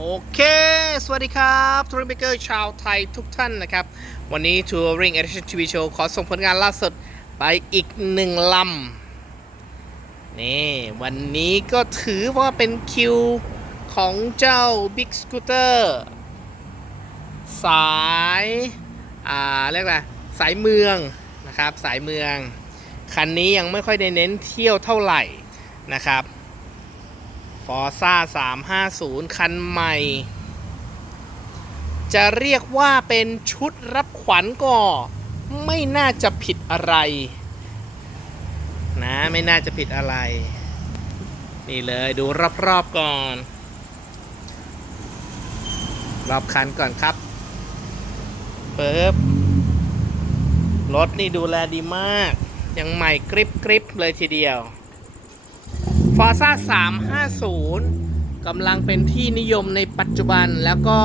โอเค สวัสดีครับทัวริงเบเกอร์ชาวไทยทุกท่านนะครับ วันนี้ Touring Edition TV Show ขอส่งผลงานล่าสุดไปอีกหนึ่งลำ นี่ วันนี้ก็ถือว่าเป็นคิวของเจ้า Big Scooter สาย อ่า เรียกว่าสายเมืองนะครับ สายเมือง คันนี้ยังไม่ค่อยได้เน้นเที่ยวเท่าไหร่นะครับ ฟอร์ซ่า 350 คันใหม่ จะเรียกว่าเป็นชุดรับขวัญก็ ไม่น่าจะผิดอะไร นะ ไม่น่าจะผิดอะไร นี่เลยดูรอบๆก่อน รอบคันก่อนครับเปิบรถนี่ดูแลดีมาก ยังใหม่กริบกริบเลยทีเดียว ฟอร์ซ่า350กำลังเป็นที่นิยมในปัจจุบันแล้วก็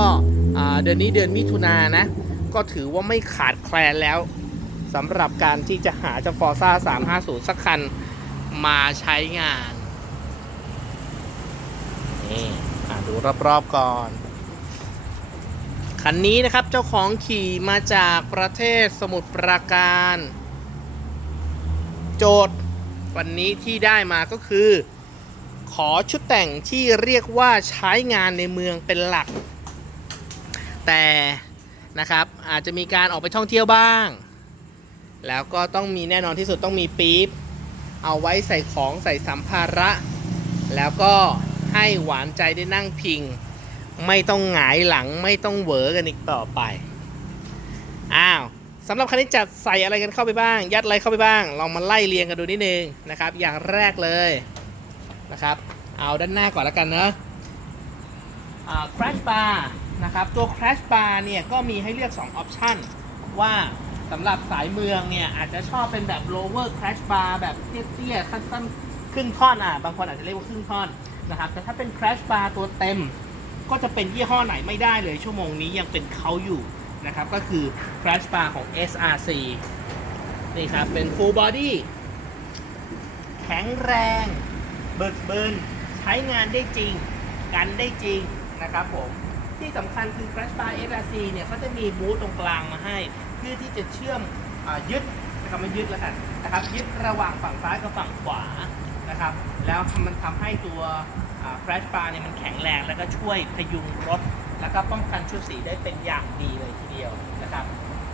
เดือนนี้เดือนมิถุนายนนะ ก็ถือว่าไม่ขาดแคลนแล้วสำหรับการที่จะหาเจ้าฟอร์ซ่า350 สักคันมาใช้งาน นี่ดูรอบๆก่อน คันนี้นะครับเจ้าของขี่มาจากประเทศสมุทรปราการ โจทย์วันนี้ที่ได้มาก็คือ ขอชุดแต่งที่เรียกว่าใช้งานในเมืองเป็นหลัก แต่นะครับอาจจะมีการออกไปท่องเที่ยวบ้าง แล้วก็ต้องมีแน่นอนที่สุดต้องมีปี๊บเอาไว้ใส่ของใส่สัมภาระ แล้วก็ให้หวานใจได้นั่งพิง ไม่ต้องหงายหลังไม่ต้องเหวอกันอีกต่อไปอ้าวสำหรับคันนี้จัดใส่อะไรกันเข้าไปบ้าง ยัดอะไรเข้าไปบ้าง ลองมาไล่เรียงกันดูนิดนึงนะครับ อย่างแรกเลย นะครับ เอาด้านหน้าก่อนแล้วกันเนอะอ่า crash bar นะครับ ตัว crash bar เนี่ยก็มีให้เลือก2ออปชันว่าสำหรับสายเมืองเนี่ยอาจจะชอบเป็นแบบ lower crash bar แบบเตี้ยๆสั้นๆครึ่งท่อนอะ บางคนอาจจะเรียกว่าครึ่งท่อนนะครับ แต่ถ้าเป็น crash bar ตัวเต็ม ก็จะเป็นยี่ห้อไหนไม่ได้เลย ชั่วโมงนี้ยังเป็นเขาอยู่นะครับ ก็คือ crash bar ของ SRC นี่ครับ เป็น full body แข็งแรง เบิกเบินใช้งานได้จริง กันได้จริงนะครับผม ที่สำคัญคือ crash bar SRC เนี่ยเขาจะมีบูทตรงกลางมาให้ เพื่อที่จะเชื่อมอยึดนะครับไม่ยึดแล้วกันนะครับยึดระหว่างฝั่งซ้ายกับฝั่งขวานะครับ แล้วมันทำให้ตัวแครชบาร์เนี่ยมันแข็งแรงแล้วก็ช่วยพยุงรถ แล้วก็ป้องกันชุดสีได้เป็นอย่างดีเลยทีเดียวนะครับ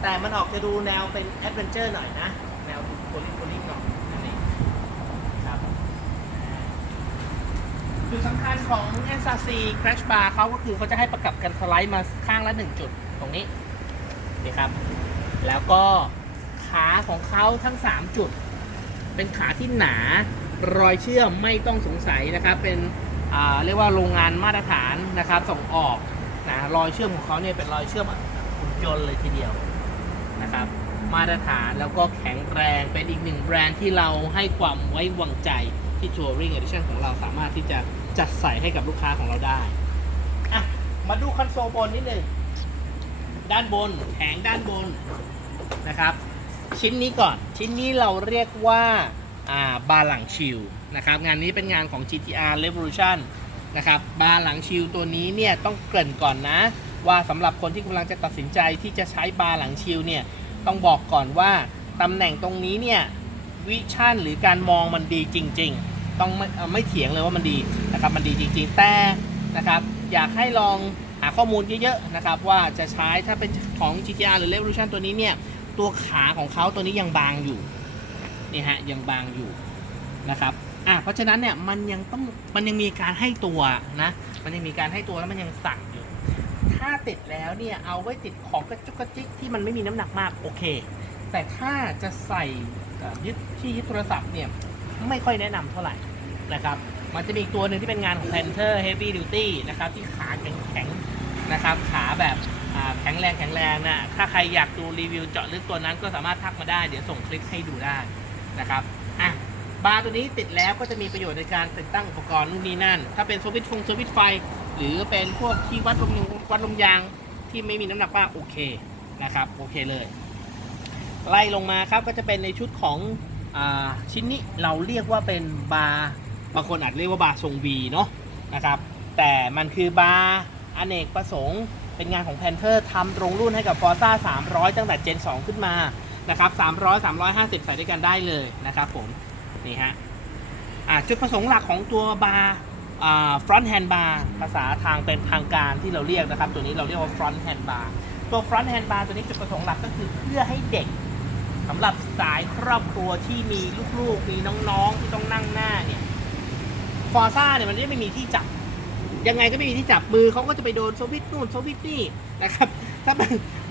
แต่มันออกจะดูแนวเป็นแอดเวนเจอร์หน่อยนะ แนวโพลิโพลิหน่อยนั่นเองครับ จุดสำคัญของ SRC Crash Bar เขาก็คือเขาจะให้ประกับกันสไลด์มาข้างละ 1 จุดตรงนี้นี่ครับ แล้วก็ขาของเขาทั้ง 3 จุด เป็นขาที่หนารอยเชื่อมไม่ต้องสงสัยนะครับ เป็นเรียกว่าโรงงานมาตรฐานนะครับ ส่งออกนะรอยเชื่อมของเขาเนี่ยเป็นรอยเชื่อมหุ่นยนต์เลยทีเดียวนะครับ มาตรฐานแล้วก็แข็งแรงเป็นอีกหนึ่งแบรนด์ที่เราให้ความไว้วางใจ ที่ Touring Edition ของเราสามารถที่จะจัดใส่ให้กับลูกค้าของเราได้อะมาดูคอนโซลบนนิดนึงด้านบนแผงด้านบนนะครับ ชิ้นนี้ก่อนชิ้นนี้เราเรียกว่าอ่าบาร์หลังชิลนะครับงานนี้เป็นงานของ GTR Revolution นะครับบาร์หลังชิลตัวนี้เนี่ยต้องเกริ่นก่อนนะ ว่าสำหรับคนที่กำลังจะตัดสินใจที่จะใช้บาร์หลังชิลเนี่ยต้องบอกก่อนว่าตำแหน่งตรงนี้เนี่ย วิชั่นหรือการมองมันดีจริง ๆ ต้องไม่เอ่อไม่เถียงเลยว่ามันดีนะครับมันดีจริง ๆ แต่นะครับอยากให้ลองหาข้อมูลเยอะๆนะครับว่าจะใช้ถ้าเป็นของ GTR หรือ Revolution ตัวนี้เนี่ยตัวขาของเขาตัวนี้ยังบางอยู่นี่ฮะยังบางอยู่นะครับอะเพราะฉะนั้นเนี่ยมันยังต้องมันยังมีการให้ตัวนะมันยังมีการให้ตัวแล้วมันยังสั่งอยู่ ถ้าติดแล้วเนี่ยเอาไว้ติดของกระจุกกระจิกที่มันไม่มีน้ำหนักมากโอเค แต่ถ้าจะใส่ ยึดที่ยึดโทรศัพท์เนี่ยไม่ค่อยแนะนำเท่าไหร่นะครับ มันจะมีอีกตัวหนึ่งที่เป็นงานของ Panther Heavy Duty นะครับที่ขาแข็งๆนะครับขาแบบแข็งแรงแข็งแรงนะถ้าใครอยากดูรีวิวเจาะลึกตัวนั้นก็สามารถทักมาได้ เดี๋ยวส่งคลิปให้ดูได้นะครับอะบาร์ตัวนี้ติดแล้วก็จะมีประโยชน์ในการติดตั้งอุปกรณ์นู่นนี่นั่น ถ้าเป็นสวิตช์ฟงสวิตช์ไฟ หรือเป็นพวกที่วัดลมวัดลมยางที่ไม่มีน้ำหนักมากโอเคนะครับโอเคเลย ไล่ลงมาครับก็จะเป็นในชุดของอชิ้นนี้เราเรียกว่าเป็นบาร์บางคนอาจเรียกว่าบาร์ทรงวีเนาะนะครับ แต่มันคือบาร์อเนกประสงค์ เป็นงานของ Panther ทำตรงรุ่นให้กับ Forza 300 ตั้งแต่ Gen 2ขึ้นมานะครับ300 350 ใส่ด้วยกันได้เลยนะครับผมนี่ฮะจุดประสงค์หลักของตัวบาร์อ่า front hand bar ภาษาทางเป็นทางการที่เราเรียกนะครับ ตัวนี้เราเรียกว่า front hand bar ตัว front hand bar ตัวนี้จุดประสงค์หลักก็คือเพื่อให้เด็ก สำหรับสายครอบครัวที่มีลูกๆ มีน้องๆ ที่ต้องนั่งหน้าเนี่ยฟอร์ซ่าเนี่ยมันจะไม่มีที่จับ ยังไงก็ไม่มีที่จับมือเขาก็จะไปโดนสวิตช์นู่นสวิตช์นี่นะครับ ถ้า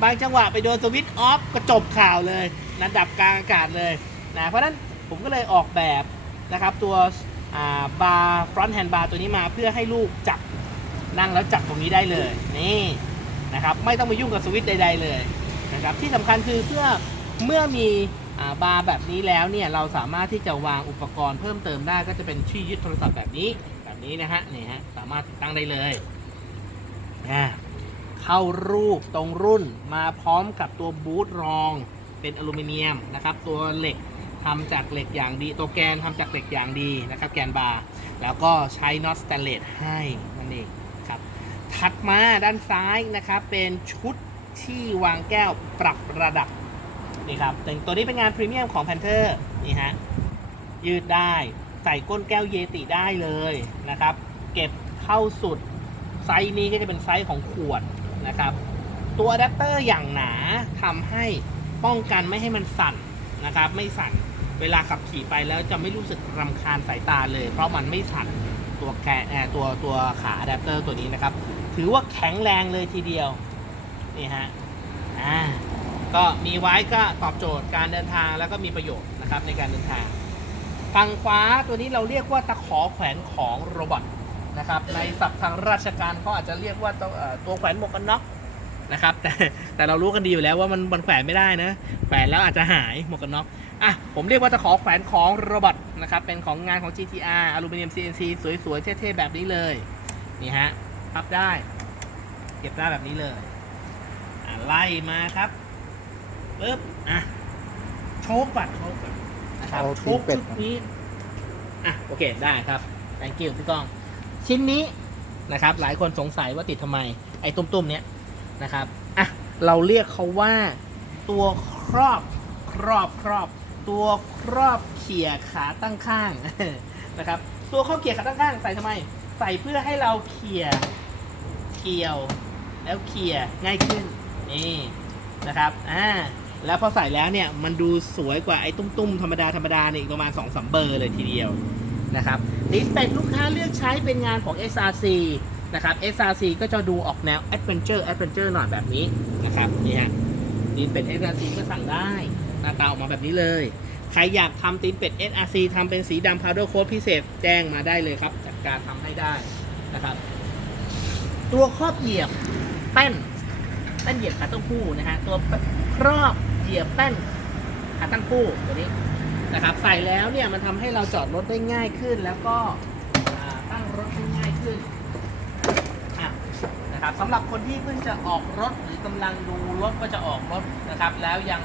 บางจังหวะไปโดนสวิตช์ออฟก็จบข่าวเลยนะดับกลางอากาศเลยนะเพราะฉะนั้นผมก็เลยออกแบบนะครับ ตัวบาร์ฟรอนต์แฮนด์บาร์ตัวนี้มาเพื่อให้ลูกจับนั่งแล้วจับตรงนี้ได้เลยนี่นะครับ ไม่ต้องไปยุ่งกับสวิตช์ใด ๆ เลยนะครับ ที่สำคัญคือเพื่อ เมื่อมีบาร์แบบนี้แล้วเนี่ยเราสามารถที่จะวางอุปกรณ์เพิ่มเติมได้ก็จะเป็นที่ยึดโทรศัพท์แบบนี้แบบนี้นะฮะนี่ฮะสามารถติดตั้งได้เลยอ่าเข้ารูปตรงรุ่นมาพร้อมกับตัวบูทรองเป็นอลูมิเนียมนะครับ ตัวเหล็กทำจากเหล็กอย่างดี ตัวแกนทำจากเหล็กอย่างดีนะครับแกนบาร์แล้วก็ใช้น็อตสแตนเลสให้นั่นเองครับถัดมาด้านซ้ายนะครับเป็นชุดที่วางแก้วปรับระดับ นี่ครับแต่ตัวนี้เป็นงานพรีเมียมของ Panther นี่ฮะยืดได้ใส่ก้นแก้วเยติได้เลยนะครับ เก็บเข้าสุดไซส์นี้ก็จะเป็นไซส์ของขวดนะครับ ตัวอะแดปเตอร์อย่างหนาทำให้ป้องกันไม่ให้มันสั่นนะครับ ไม่สั่นเวลาขับขี่ไปแล้วจะไม่รู้สึกรำคาญสายตาเลย เพราะมันไม่สั่นตัวแกนเอ่อตัวตัวขาอะแดปเตอร์ตัวนี้นะครับ ถือว่าแข็งแรงเลยทีเดียว นี่ฮะอ่า ก็มีไว้ก็ตอบโจทย์การเดินทางแล้วก็มีประโยชน์นะครับในการเดินทาง ฝั่งขวาตัวนี้เราเรียกว่าตะขอแขวนของโรบอทนะครับในศัพท์ทางราชการเขาอาจจะเรียกว่าตัวตัวแขวนหมวกกันน็อกนะครับแต่แต่เรารู้กันดีอยู่แล้วว่ามันมันแขวนไม่ได้นะแขวนแล้วอาจจะหายหมวกกันน็อกอะผมเรียกว่าตะขอแขวนของโรบอทนะครับเป็นของงานของ GTR อลูมิเนียม CNC สวยๆ เท่ๆ แบบนี้เลยนี่ฮะพับได้ เก็บได้แบบนี้เลยไล่มาครับ ปึ๊บอะโชกปัดโชกปัดนะครับเอาโชตีกเป็ดชุดนี้อะโอเคได้ครับ thank you พี่ก้อง ชิ้นนี้นะครับ หลายคนสงสัยว่าติดทำไม ไอ้ตุ้มๆเนี้ยนะครับอะเราเรียกเขาว่า ตัวครอบครอบครอบ ตัวครอบเขี่ยขาตั้งข้าง นะครับ ตัวครอบเขี่ยขาตั้งข้างใส่ทำไม ใส่เพื่อให้เราเขี่ยเกี่ยว แล้วเขี่ยง่ายขึ้นนี่นะครับอ่า แล้วพอใส่แล้วเนี่ยมันดูสวยกว่าไอ้ตุ้มๆธรรมดาธรรมดาเนี่ยอีกประมาณ2อสเบอร์เลยทีเดียวนะครับลิ้นเป็ดลูกค้าเลือกใช้เป็นงานของ SRC นะครับ SRC ก็จะดูออกแนว Adventure Adventure หน่อยแบบนี้นะครับนี่ฮะตีนเป็ด SRC ก็สั่งได้หน้าตาออกมาแบบนี้เลย ใครอยากทำตีนเป็ด SRC ทำเป็นสีดำ powder coat พิเศษแจ้งมาได้เลยครับ จัดการทำให้ได้นะครับ ตัวครอบเหยียบแป้น ป้นเหยียบขาตั้งคู่นะฮะตัวครอบเหยียบแป้นขาตั้งคู่ตัวนี้นะครับใส่แล้วเนี่ยมันทำให้เราจอดรถได้ง่ายขึ้น แล้วก็ตั้งรถได้ง่ายขึ้นนะครับสำหรับคนที่เพิ่งจะออกรถหรือกำลังดูรถว่าจะออกรถนะครับ แล้วยัง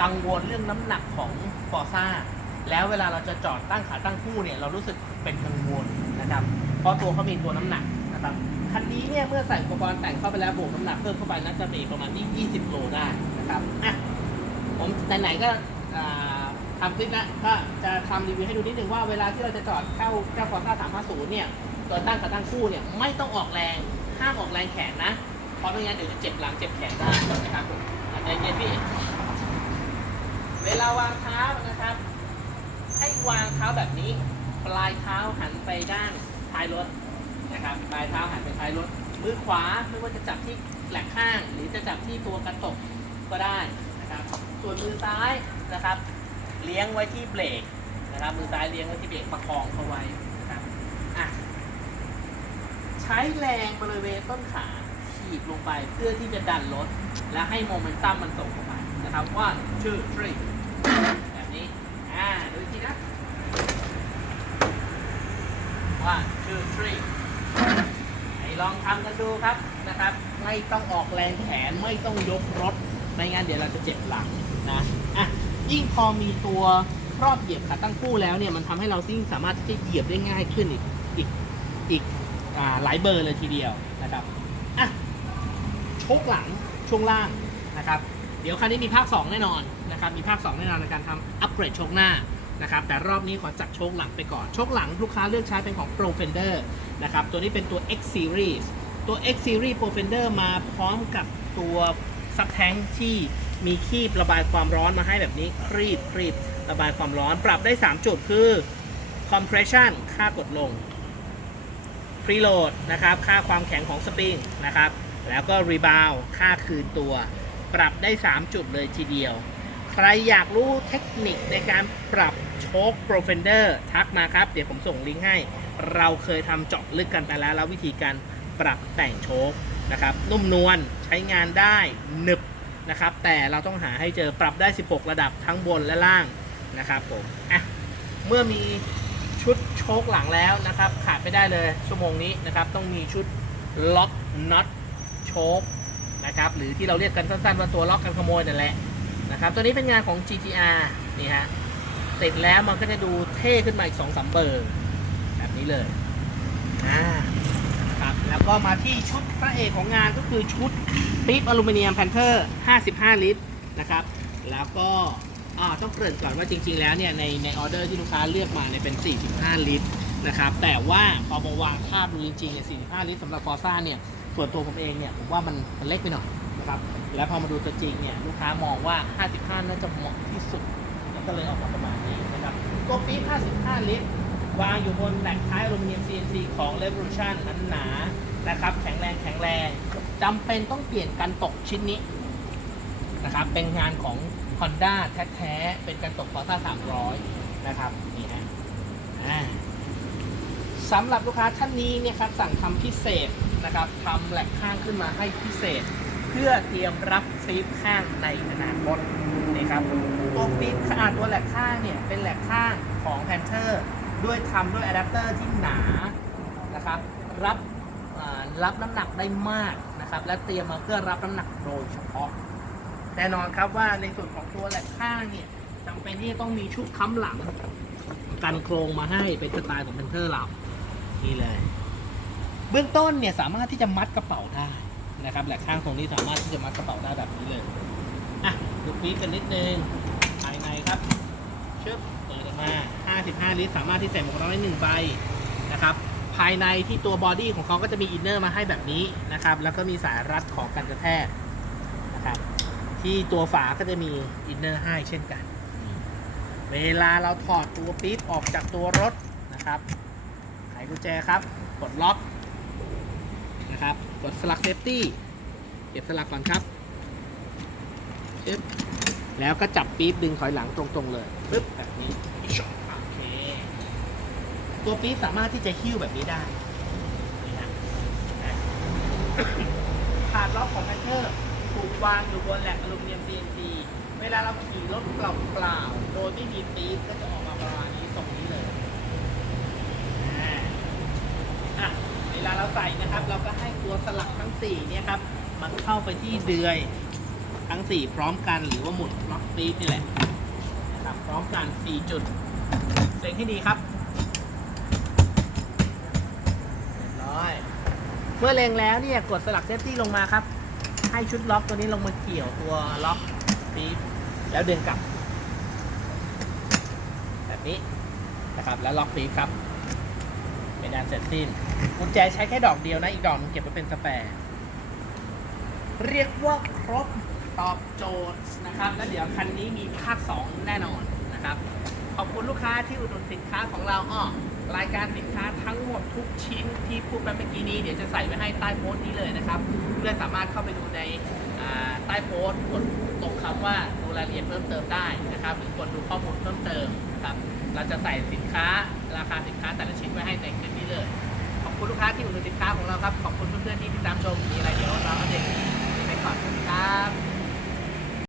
กังวลเรื่องน้ำหนักของฟอร์ซ่าแล้วเวลาเราจะจอดตั้งขาตั้งคู่เนี่ยเรารู้สึกเป็นกังวลนะครับ เพราะตัวเขามีตัวน้ำหนัก นะครับคันนี้เนี่ยเมื่อใส่อุปกรณ์แต่งเข้าไปแล้วบวกน้ำหนักเพิ่มเข้าไปน่าจะมีประมาณที่ 20 โลได้นะครับอะผมไหนๆก็อ่าทำคลิปแล้วก็จะทำรีวิวให้ดูนิดนึงว่าเวลาที่เราจะจอดเข้าเจ้าฟอร์ซ่า350 เนี่ยตัวตั้งกับตั้งคู่เนี่ยไม่ต้องออกแรงห้ามออกแรงแขนนะ เพราะไม่งั้นเดี๋ยวจะเจ็บหลังเจ็บแขนได้นะครับอาจจะเย็นพี่เวลาวางเท้านะครับ ให้วางเท้าแบบนี้ ปลายเท้าหันไปด้านท้ายรถ นะครับปลายเท้าหันไปท้ายรถมือขวาไม่ว่าจะจับที่แหลกข้าง หรือจะจับที่ตัวกระตกก็ได้นะครับ ส่วนมือซ้ายนะครับ เลี้ยงไว้ที่เบรกนะครับ มือซ้ายเลี้ยงไว้ที่เบรกประคองเขาไว้นะครับอะใช้แรงบริเวณต้นขาถีบลงไปเพื่อที่จะดันรถและให้โมเมนตัมมันส่งเข้าไปนะครับ one two three แบบนี้อ่าดูอีกทีนะ one two three ไหน ลองทำกันดูครับนะครับ ไม่ต้องออกแรงแขนไม่ต้องยกรถ ไม่งั้นเดี๋ยวเราจะเจ็บหลังนะอะยิ่งพอมีตัวครอบเหยียบขาตั้งคู่แล้วเนี่ยมันทำให้เรายิ่งสามารถที่จะเหยียบได้ง่ายขึ้นอีกอีกอีกอ่าหลายเบอร์เลยทีเดียวนะครับอะชคหลังช่วงล่างนะครับ เดี๋ยวคราวนี้มีภาค 2 แน่นอนนะครับมีภาค 2 แน่นอนในการทำอัปเกรดชคหน้า นะครับแต่รอบนี้ขอจัดโชคหลังไปก่อนโชคหลังลูกค้าเลือกใช้เป็นของ Pro Fender นะครับตัวนี้เป็นตัว X Series ตัว X Series Pro Fender มาพร้อมกับตัวซับแทงที่มีคีบระบายความร้อนมาให้แบบนี้ครีบครีบระบายความร้อนปรับได้ 3 จุดคือ compression ค่ากดลง preload นะครับ ค่าความแข็งของสปริงนะครับ แล้วก็ rebound ค่าคืนตัว ปรับได้ 3 จุดเลยทีเดียว ใครอยากรู้เทคนิคในการปรับ โชค Pro Fender ทักมาครับ เดี๋ยวผมส่งลิงก์ให้ เราเคยทำเจาะลึกกันไปแล้ว แล้ววิธีการปรับแต่งโชคนะครับ นุ่มนวลใช้งานได้หนึบนะครับ แต่เราต้องหาให้เจอปรับได้ 16 ระดับทั้งบนและล่างนะครับผมอะเมื่อมีชุดโชคหลังแล้วนะครับ ขาดไม่ได้เลยชั่วโมงนี้นะครับ ต้องมีชุดล็อกน็อตโชคนะครับ หรือที่เราเรียกกันสั้นๆว่าตัวล็อกกันขโมยนั่นแหละนะครับ ตัวนี้เป็นงานของ GTR นี่ฮะ ติดแล้วมันก็จะดูเท่ขึ้นมาอีก2 3เบอร์แบบนี้เลยครับแล้วก็มาที่ชุดพระเอกของงานก็คือชุดปี๊บอลูมิเนียมแพนเทอร์ 55 ลิตรนะครับ แล้วก็ต้องเกริ่นก่อนว่าจริง ๆ แล้วเนี่ยในในออเดอร์ที่ลูกค้าเลือกมาเนี่ยเป็น 45 ลิตรนะครับ แต่ว่าพอมาวางภาพดูจริงๆเนี่ย 45 ลิตรสำหรับฟอร์ซ่าเนี่ยส่วนตัวผมเองเนี่ยผมว่ามันมันเล็กไปหน่อยนะครับ แล้วพอมาดูตัวจริงเนี่ยลูกค้ามองว่า 55 น่าจะเหมาะที่สุด ก็เลยออกมาประมาณนี้นะครับตัวปี๊บ55 ลิตร วางอยู่บนแหลกท้ายอลูมิเนียม CNC ของ Revolution นั้นหนานะครับ แข็งแรงแข็งแรงจำเป็นต้องเปลี่ยนกันตกชิ้นนี้นะครับ เป็นงานของ Honda แท้ๆ เป็นกันตก Forza 300 นะครับ นี่ฮะสำหรับลูกค้าท่านนี้เนี่ยครับสั่งทำพิเศษนะครับทำแหลกข้างขึ้นมาให้พิเศษ เพื่อเตรียมรับปี๊บข้างในอนาคตนี่ครับ ตัวปี๊บข้างตัวแหลกข้างเนี่ยเป็นแหลกข้างของ Panther ด้วยทำด้วยอะแดปเตอร์ที่หนานะครับรับรับน้ำหนักได้มากนะครับ และเตรียมมาเพื่อรับน้ำหนักโดยเฉพาะแน่นอนครับว่าในส่วนของตัวแหลกข้างเนี่ยจำเป็นที่จะต้องมีชุดค้ำหลัง กันโครงมาให้เป็นสไตล์ของเพนเทอร์เรานี่เลย เบื้องต้นเนี่ยสามารถที่จะมัดกระเป๋าได้นะครับแหลกข้างตรงนี้สามารถที่จะมัดกระเป๋าได้แบบนี้เลยอะดูปี๊บกันนิดนึง ครับชึบเปิดออกมา 55 ลิตร สามารถที่ใส่หมวกกันน็อกได้หนึ่งใบนะครับ ภายในที่ตัวบอดี้ของเขาก็จะมีอินเนอร์มาให้แบบนี้นะครับ แล้วก็มีสายรัดของกันกระแทกนะครับ ที่ตัวฝาก็จะมีอินเนอร์ให้เช่นกัน เวลาเราถอดตัวปี๊บออกจากตัวรถนะครับ ไขกุญแจครับ กดล็อกนะครับ กดสลักเซฟตี้ เก็บสลักก่อนครับชึบ แล้วก็จับปี๊บดึงถอยหลังตรงๆเลยปึ๊บแบบนี้โอเค ตัวปี๊บสามารถที่จะหิ้วแบบนี้ได้นี่นะนะขาดล็อกของแพนเทอร์ถูกวางอยู่บนแหลกอลูมิเนียม CNC เวลาเราขี่รถเปล่าๆโดยไม่มีปี๊บก็จะออกมาประมาณนี้ทรงนี้เลยอะเวลาเราใส่นะครับ เราก็ให้ตัวสลักทั้ง4เนี่ยครับ มันเข้าไปที่เดือย ทั้ง 4 พร้อมกันหรือว่าหมุดล็อกปี๊บนี่แหละนะครับพร้อมกัน 4 จุดเซ็งให้ดีครับเรียบร้อยเมื่อเล็งแล้วเนี่ยกดสลักเซฟตี้ลงมาครับ ให้ชุดล็อกตัวนี้ลงมาเกี่ยวตัวล็อกปี๊บแล้วดึงกลับ แบบนี้นะครับแล้วล็อกปี๊บครับเป็นอันเสร็จสิ้นกุญแจใช้แค่ดอกเดียวนะ อีกดอกหนึงเก็บไว้เป็นสแปร์ เรียกว่าครบ ตอบโจทย์นะครับ แล้วเดี๋ยวคันนี้มีภาค 2 แน่นอนนะครับ ขอบคุณลูกค้าที่อุดหนุนสินค้าของเราอ้อรายการสินค้าทั้งหมดทุกชิ้นที่พูดไปเมื่อกี้นี้เดี๋ยวจะใส่ไว้ให้ใต้โพสต์นี้เลยนะครับ เพื่อนสามารถเข้าไปดูในใต้โพสต์กดตรงคำว่าดูรายละเอียดเพิ่มเติมได้นะครับ หรือกดดูข้อมูลเพิ่มเติมครับ เราจะใส่สินค้าราคาสินค้าแต่ละชิ้นไว้ให้ในคลิปนี้เลย ขอบคุณลูกค้าที่อุดหนุนสินค้าของเราครับ ขอบคุณเพื่อนๆที่ติดตามชมมีอะไรเดี๋ยวเราอัปเดตไปก่อนครับ